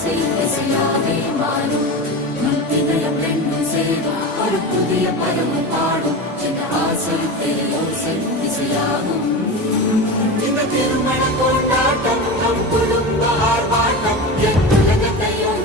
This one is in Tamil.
செய் இசையாவே மாறும் மந்தினயம் ரெண்டும் சேரும் ஒரு புதிய பருவம் பாடும் சின்ன ஆசை தேயோசை இசையாகும் இந்த திருமண கொண்டாட்டம் நம் குடும்ப ஆர்ப்பாட்டம் என் உலகத்தையும்